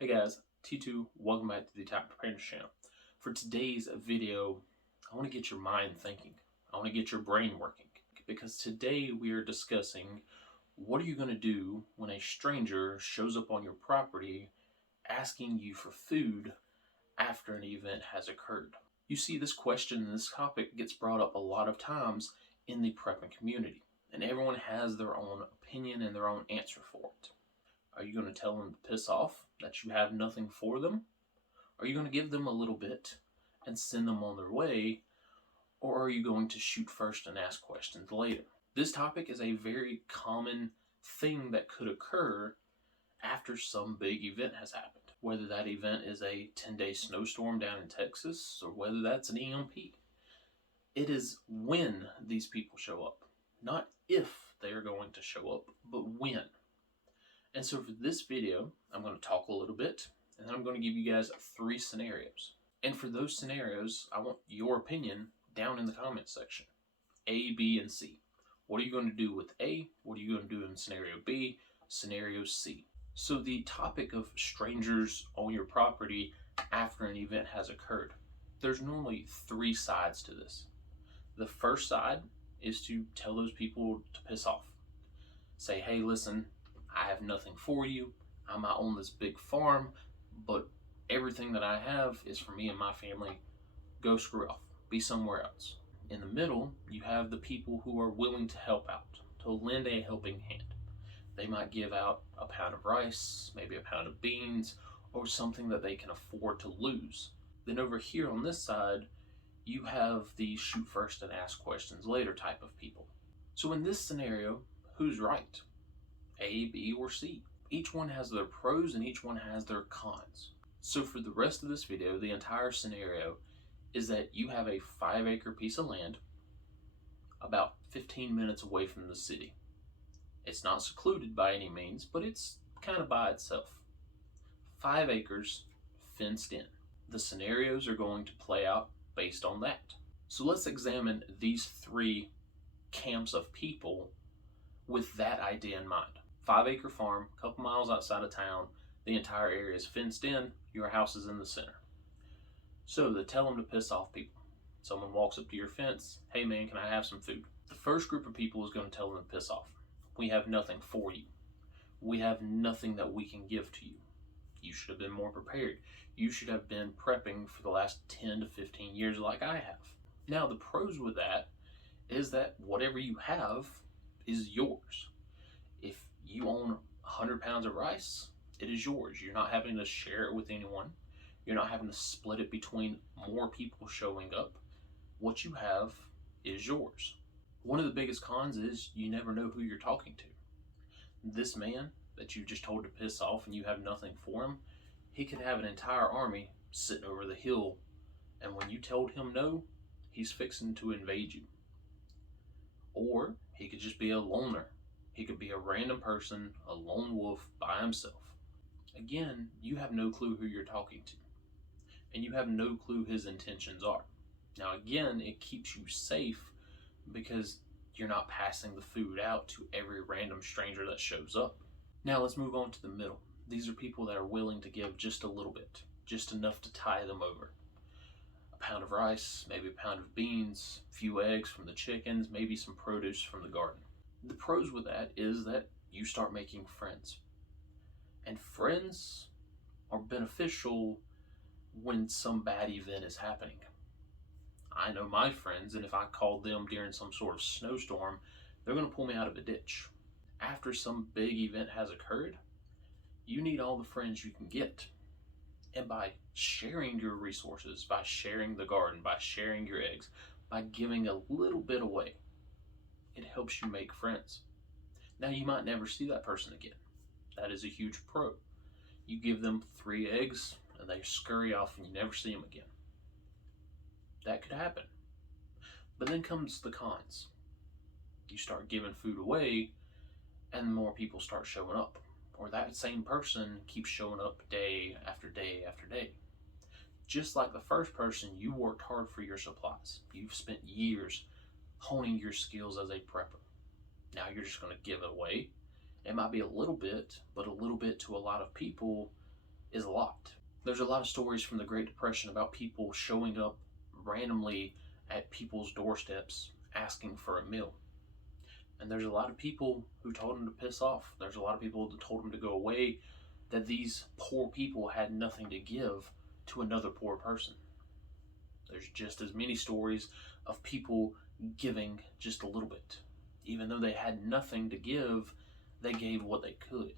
Hey guys, T2, welcome back to the Attack Preparedness channel. For today's video, I want to get your mind thinking. I want to get your brain working. Because today we are discussing what are you going to do when a stranger shows up on your property asking you for food after an event has occurred. You see, this question and this topic gets brought up a lot of times in the prepping community, and everyone has their own opinion and their own answer for it. Are you going to tell them to piss off, that you have nothing for them? Are you going to give them a little bit and send them on their way? Or are you going to shoot first and ask questions later? This topic is a very common thing that could occur after some big event has happened. Whether that event is a 10-day snowstorm down in Texas or whether that's an EMP. It is when these people show up. Not if they are going to show up, but when. And so for this video, I'm going to talk a little bit, and then I'm going to give you guys 3 scenarios. And for those scenarios, I want your opinion down in the comment section. A, B, and C. What are you going to do with A? What are you going to do in scenario B? Scenario C. So the topic of strangers on your property after an event has occurred. There's normally 3 sides to this. The first side is to tell those people to piss off. Say, hey, listen, I have nothing for you. I might own this big farm, but everything that I have is for me and my family. Go screw off. Be somewhere else. In the middle, you have the people who are willing to help out, to lend a helping hand. They might give out a pound of rice, maybe a pound of beans, or something that they can afford to lose. Then over here on this side, you have the shoot first and ask questions later type of people. So in this scenario, who's right? A, B, or C. Each one has their pros and each one has their cons. So for the rest of this video, the entire scenario is that you have a 5-acre piece of land about 15 minutes away from the city. It's not secluded by any means, but it's kind of by itself. 5 acres fenced in. The scenarios are going to play out based on that. So let's examine these 3 camps of people with that idea in mind. 5-acre farm, a couple miles outside of town, the entire area is fenced in, your house is in the center. So to tell them to piss off people. Someone walks up to your fence, hey man, can I have some food? The first group of people is going to tell them to piss off. We have nothing for you. We have nothing that we can give to you. You should have been more prepared. You should have been prepping for the last 10 to 15 years like I have. Now the pros with that is that whatever you have is yours. If you own 100 pounds of rice, it is yours. You're not having to share it with anyone. You're not having to split it between more people showing up. What you have is yours. One of the biggest cons is you never know who you're talking to. This man that you just told to piss off and you have nothing for him, he could have an entire army sitting over the hill, and when you told him no, he's fixing to invade you. Or he could just be a loner. He could be a random person, a lone wolf by himself. Again, you have no clue who you're talking to. And you have no clue his intentions are. Now again, it keeps you safe because you're not passing the food out to every random stranger that shows up. Now let's move on to the middle. These are people that are willing to give just a little bit, just enough to tie them over. A pound of rice, maybe a pound of beans, a few eggs from the chickens, maybe some produce from the garden. The pros with that is that you start making friends. And friends are beneficial when some bad event is happening. I know my friends, and if I called them during some sort of snowstorm, they're going to pull me out of a ditch. After some big event has occurred, you need all the friends you can get. And by sharing your resources, by sharing the garden, by sharing your eggs, by giving a little bit away, it helps you make friends. Now you might never see that person again. That is a huge pro. You give them 3 eggs and they scurry off and you never see them again. That could happen. But then comes the cons. You start giving food away and more people start showing up. Or that same person keeps showing up day after day after day. Just like the first person, you worked hard for your supplies. You've spent years honing your skills as a prepper. Now you're just going to give it away. It might be a little bit, but a little bit to a lot of people is a lot. There's a lot of stories from the Great Depression about people showing up randomly at people's doorsteps asking for a meal. And there's a lot of people who told him to piss off. There's a lot of people that told him to go away, that these poor people had nothing to give to another poor person. There's just as many stories of people giving just a little bit. Even though they had nothing to give, they gave what they could.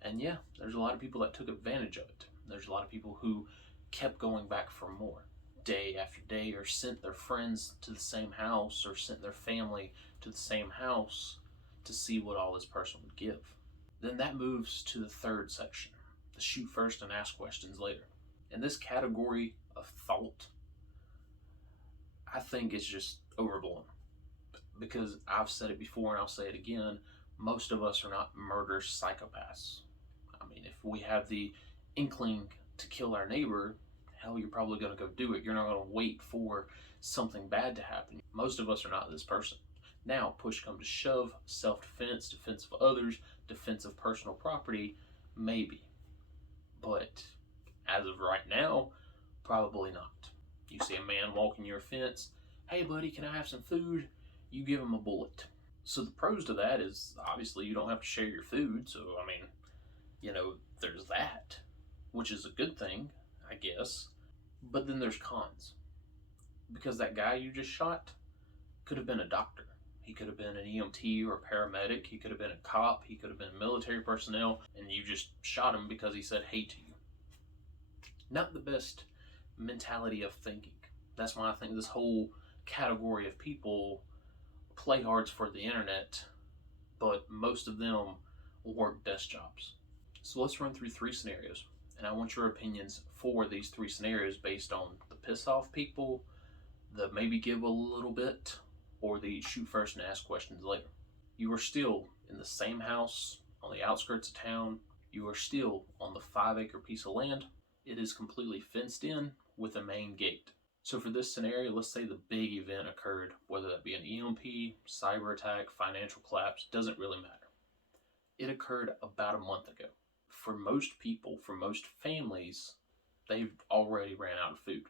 And yeah, there's a lot of people that took advantage of it. There's a lot of people who kept going back for more, day after day, or sent their friends to the same house, or sent their family to the same house to see what all this person would give. Then that moves to the third section, the shoot first and ask questions later. And this category of thought, I think is just overblown. Because I've said it before and I'll say it again, most of us are not murderous psychopaths. I mean, if we have the inkling to kill our neighbor, hell, you're probably going to go do it. You're not going to wait for something bad to happen. Most of us are not this person. Now, push come to shove, self-defense, defense of others, defense of personal property, maybe. But as of right now, probably not. You see a man walking your fence, hey buddy, can I have some food? You give him a bullet. So the pros to that is, obviously, you don't have to share your food. So, I mean, there's that, which is a good thing, I guess. But then there's cons. Because that guy you just shot could have been a doctor. He could have been an EMT or a paramedic. He could have been a cop. He could have been military personnel. And you just shot him because he said hey to you. Not the best mentality of thinking. That's why I think this whole category of people play hards for the internet, but most of them work desk jobs. So let's run through 3 scenarios, and I want your opinions for these 3 scenarios based on the piss off people, the maybe give a little bit, or the shoot first and ask questions later. You are still in the same house on the outskirts of town. You are still on the 5-acre piece of land. It is completely fenced in with a main gate. So for this scenario, let's say the big event occurred, whether that be an EMP, cyber attack, financial collapse, doesn't really matter. It occurred about a month ago. For most people, for most families, they've already ran out of food.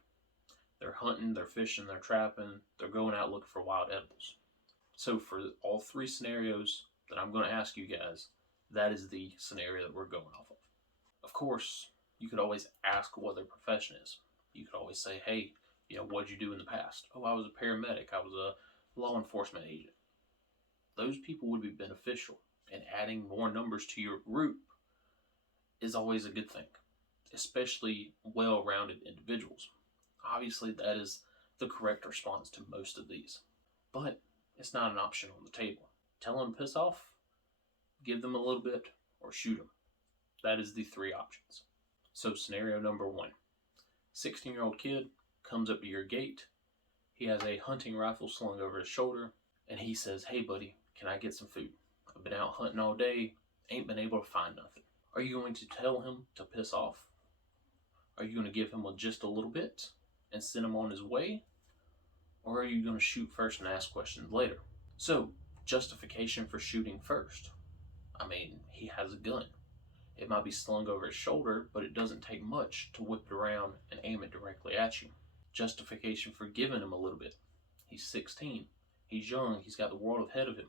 They're hunting, they're fishing, they're trapping, they're going out looking for wild edibles. So for all 3 scenarios that I'm going to ask you guys, that is the scenario that we're going off of. Of course, you could always ask what their profession is. You could always say, hey, what'd you do in the past? Oh, I was a paramedic. I was a law enforcement agent. Those people would be beneficial, and adding more numbers to your group is always a good thing, especially well-rounded individuals. Obviously, that is the correct response to most of these, but it's not an option on the table. Tell them to piss off, give them a little bit, or shoot them. That is the 3 options. So scenario number 1, 16-year-old kid comes up to your gate. He has a hunting rifle slung over his shoulder, and he says, hey buddy, can I get some food? I've been out hunting all day, ain't been able to find nothing. Are you going to tell him to piss off? Are you going to give him just a little bit and send him on his way? Or are you going to shoot first and ask questions later? So, justification for shooting first. I mean, he has a gun. It might be slung over his shoulder, but it doesn't take much to whip it around and aim it directly at you. Justification for giving him a little bit. He's 16. He's young. He's got the world ahead of him.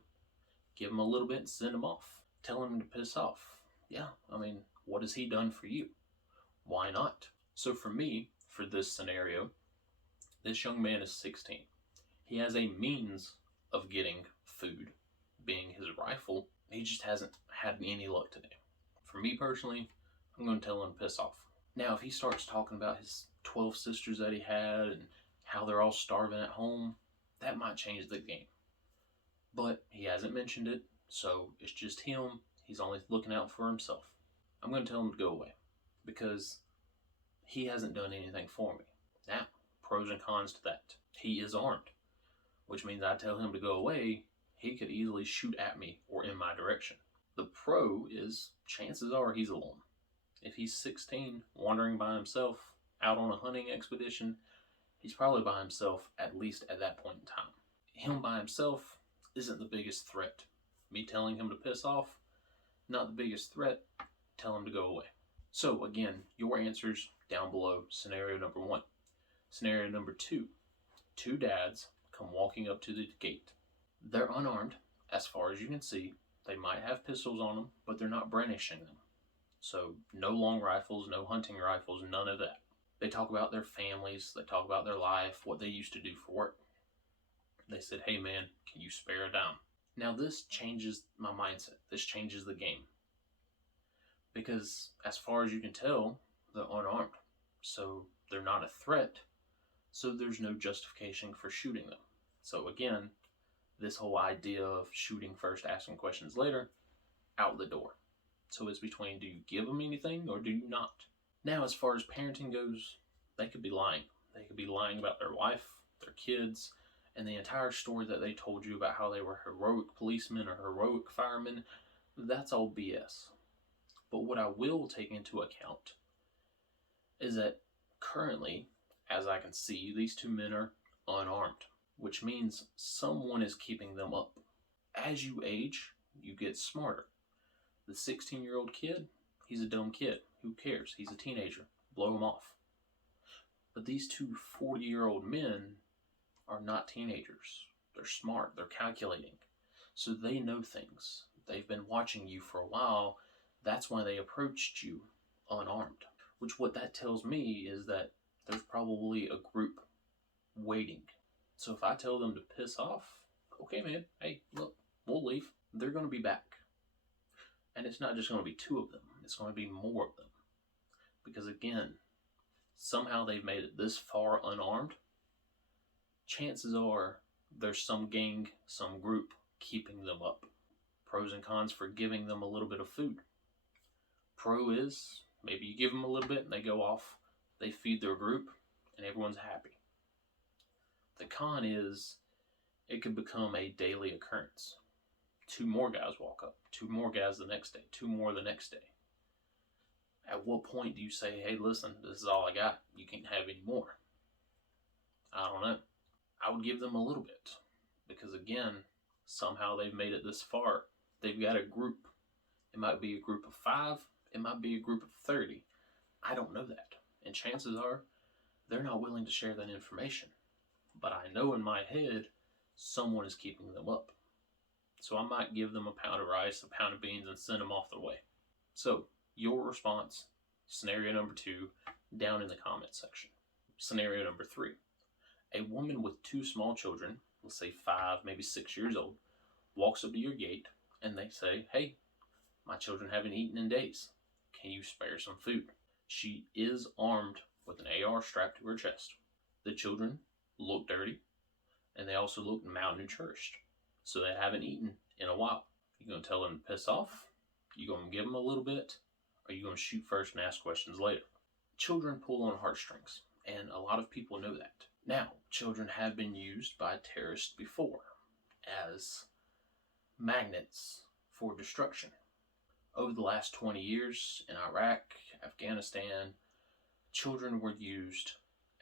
Give him a little bit and send him off. Tell him to piss off. Yeah, I mean, what has he done for you? Why not? So for me, for this scenario, this young man is 16. He has a means of getting food, being his rifle. He just hasn't had any luck today. For me personally, I'm going to tell him to piss off. Now, if he starts talking about his 12 sisters that he had and how they're all starving at home, that might change the game. But he hasn't mentioned it, so it's just him. He's only looking out for himself. I'm going to tell him to go away because he hasn't done anything for me. Now, pros and cons to that. He is armed, which means I tell him to go away, he could easily shoot at me or in my direction. The pro is chances are he's alone. If he's 16, wandering by himself, out on a hunting expedition, he's probably by himself at least at that point in time. Him by himself isn't the biggest threat. Me telling him to piss off, not the biggest threat. Tell him to go away. So again, your answers down below. Scenario number 1. Scenario number 2. 2 dads come walking up to the gate. They're unarmed, as far as you can see. They might have pistols on them, but they're not brandishing them. So no long rifles, no hunting rifles, none of that. They talk about their families, they talk about their life, what they used to do for work. They said, hey man, can you spare a dime? Now this changes my mindset. This changes the game. Because as far as you can tell, they're unarmed. So they're not a threat. So there's no justification for shooting them. So again, this whole idea of shooting first, asking questions later, out the door. So it's between, do you give them anything or do you not? Now, as far as parenting goes, they could be lying. They could be lying about their wife, their kids, and the entire story that they told you about how they were heroic policemen or heroic firemen. That's all BS. But what I will take into account is that currently, as I can see, these 2 men are unarmed, which means someone is keeping them up. As you age, you get smarter. The 16-year-old kid, he's a dumb kid. Who cares? He's a teenager. Blow him off. But these 2 40-year-old men are not teenagers. They're smart. They're calculating. So they know things. They've been watching you for a while. That's why they approached you unarmed. Which what that tells me is that there's probably a group waiting. So if I tell them to piss off, okay man, hey, look, we'll leave. They're going to be back. And it's not just going to be 2 of them. It's going to be more of them. Because again, somehow they've made it this far unarmed. Chances are there's some gang, some group keeping them up. Pros and cons for giving them a little bit of food. Pro is, maybe you give them a little bit and they go off. They feed their group and everyone's happy. The con is, it could become a daily occurrence. 2 more guys walk up, 2 more guys the next day, 2 more the next day. At what point do you say, hey, listen, this is all I got. You can't have any more? I don't know. I would give them a little bit. Because again, somehow they've made it this far. They've got a group. It might be a group of 5. It might be a group of 30. I don't know that. And chances are, they're not willing to share that information. But I know in my head, someone is keeping them up. So I might give them a pound of rice, a pound of beans, and send them off their way. So, your response, scenario number 2, down in the comment section. Scenario number 3. A woman with 2 small children, let's say 5, maybe 6 years old, walks up to your gate and they say, hey, my children haven't eaten in days. Can you spare some food? She is armed with an AR strapped to her chest. The children look dirty and they also look malnourished. So they haven't eaten in a while. You going to tell them to piss off? You going to give them a little bit? Or you going to shoot first and ask questions later? Children pull on heartstrings, and a lot of people know that. Now, children have been used by terrorists before as magnets for destruction. Over the last 20 years in Iraq, Afghanistan, children were used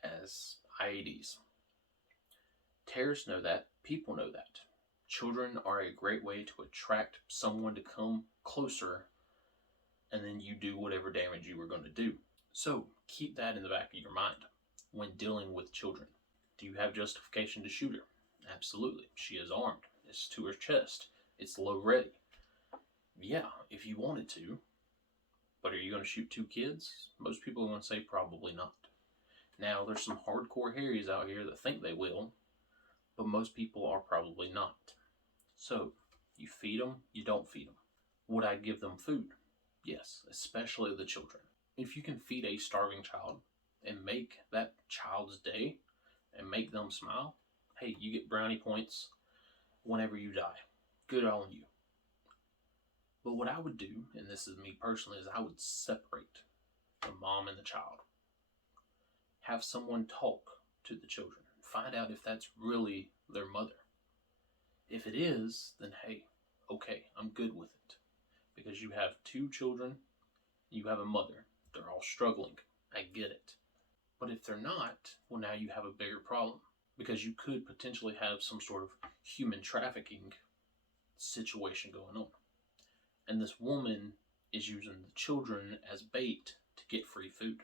as IEDs. Terrorists know that. People know that. Children are a great way to attract someone to come closer, and then you do whatever damage you were going to do. So keep that in the back of your mind when dealing with children. Do you have justification to shoot her? Absolutely. She is armed. It's to her chest. It's low ready. Yeah, if you wanted to. But are you going to shoot 2 kids? Most people are going to say probably not. Now, there's some hardcore Harrys out here that think they will, but most people are probably not. So, you feed them, you don't feed them. Would I give them food? Yes, especially the children. If you can feed a starving child and make that child's day and make them smile, hey, you get brownie points whenever you die. Good on you. But what I would do, and this is me personally, is I would separate the mom and the child. Have someone talk to the children. Find out if that's really their mother. If it is, then hey, okay, I'm good with it. Because you have 2 children, you have a mother. They're all struggling. I get it. But if they're not, well, now you have a bigger problem. Because you could potentially have some sort of human trafficking situation going on. And this woman is using the children as bait get free food.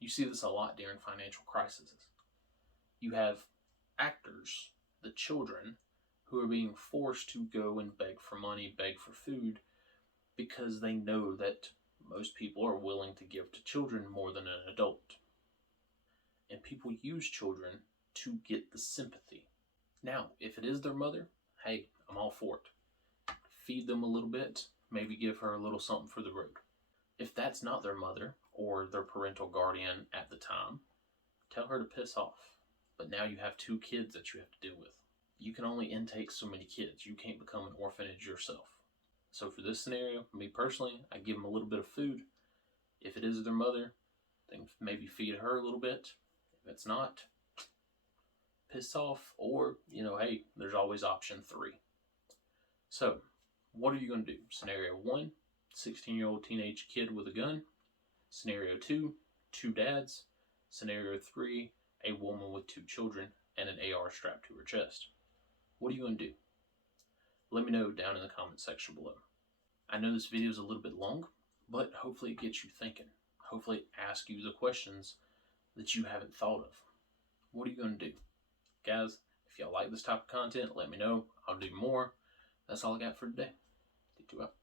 You see this a lot during financial crises. You have actors, the children, who are being forced to go and beg for money, beg for food, because they know that most people are willing to give to children more than an adult. And people use children to get the sympathy. Now, if it is their mother, hey, I'm all for it. Feed them a little bit, maybe give her a little something for the road. If that's not their mother or their parental guardian at the time, tell her to piss off. But now you have 2 kids that you have to deal with. You can only intake so many kids. You can't become an orphanage yourself. So for this scenario, me personally, I give them a little bit of food. If it is their mother, then maybe feed her a little bit. If it's not, piss off, or, hey, there's always option 3. So, what are you going to do? Scenario 1, 16-year-old teenage kid with a gun. Scenario 2, 2 dads. Scenario 3, a woman with 2 children and an AR strapped to her chest. What are you going to do? Let me know down in the comment section below. I know this video is a little bit long, but hopefully it gets you thinking. Hopefully it asks you the questions that you haven't thought of. What are you going to do? Guys, if y'all like this type of content, let me know. I'll do more. That's all I got for today. D2 out.